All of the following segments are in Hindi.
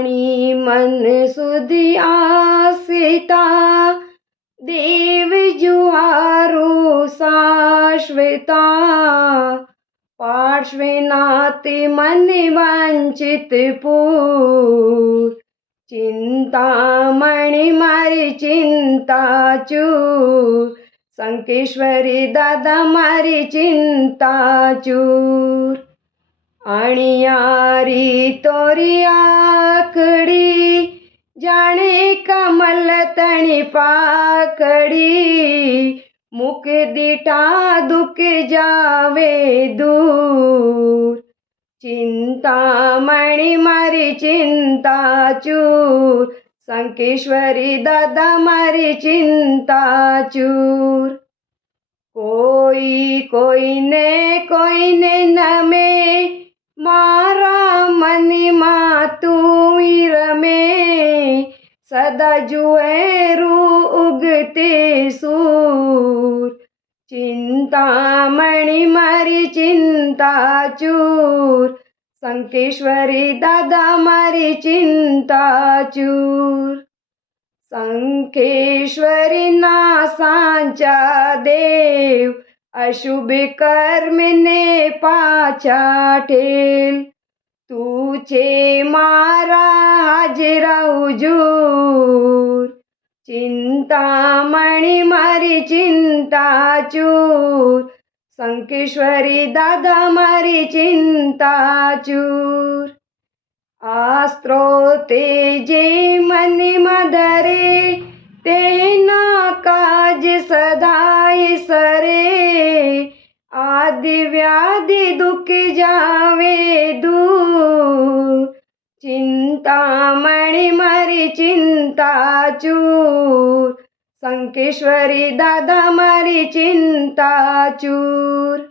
आणि मन सुधी आसिता देव जुहारो शाश्वता पार्श्वनाथी मन वंचित पूर चिंतामणी मारी चिंता चूर संकेश्वरी दादा मारी चिंता चूर आणि यारी तोरी आकडी जाने कमल तणी पाकडी मुख दिठा दुख जावे दूर चिंतामणी मारी चिंता चूर संकेश्वरी दादा मारी चिंता चूर कोई ने नमे मारा मनी मातू रमे सदा जुएरू उगते सूर चिंतामणी मारी चिंता चूर संकेश्वरी दादा मारी चिंता चूर संकेश्वरी नासांच्या देव अशुभ कर्मने पाछा ठेल तुझे मारा हाजरा हुजूर चिंतामणी मारी चिंता चूर संकेश्वरी दादा मारी चिंता चूर आस्त्रोते जे मनी मधरे तेना काज सदाय सरे आदि व्याधि दुख जावे दूर चिंतामणी मारी चिंता चूर संकेश्वरी दादा मारी चिंता चूर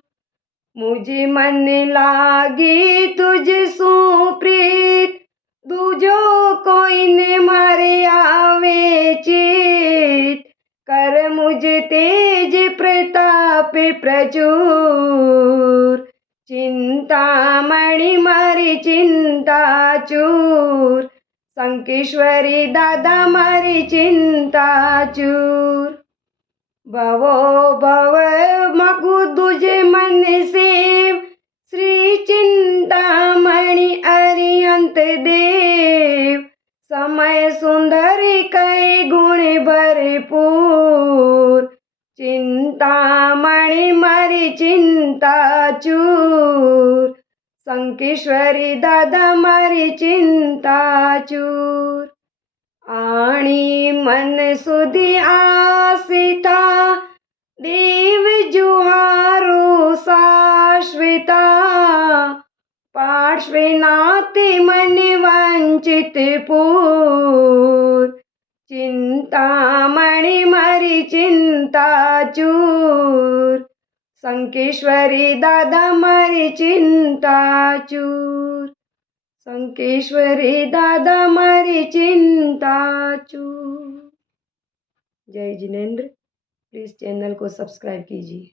मुझे मन लागी तुझ सुप्रीत दूजो कोई ने मारे आवे चित कर मुझे तेज प्रताप प्रचुर चिंतामणी मारी चिंता चूर संकेश्वरी दादा मारी चिंता चूर भवो भव मगु तुझे मन सेव श्री चिंतामणि अरिहंत देव समय सुंदर कै गुण भरपूर चिंतामणि मारी चिंता चूर संकेश्वरी दादा मारी चिंता चूर आणि मन सुधी आसिता देव जुहारो शाश्वता पार्श्वनाथी मन वंचित पूर चिंतामणी मारी चिंता चूर संकेश्वरी दादा मारी चिंता चूर संकेश्वरी दादा मारी चिंता चूर। जय जिनेंद्र। प्लीज़ चैनल को सब्सक्राइब कीजिए।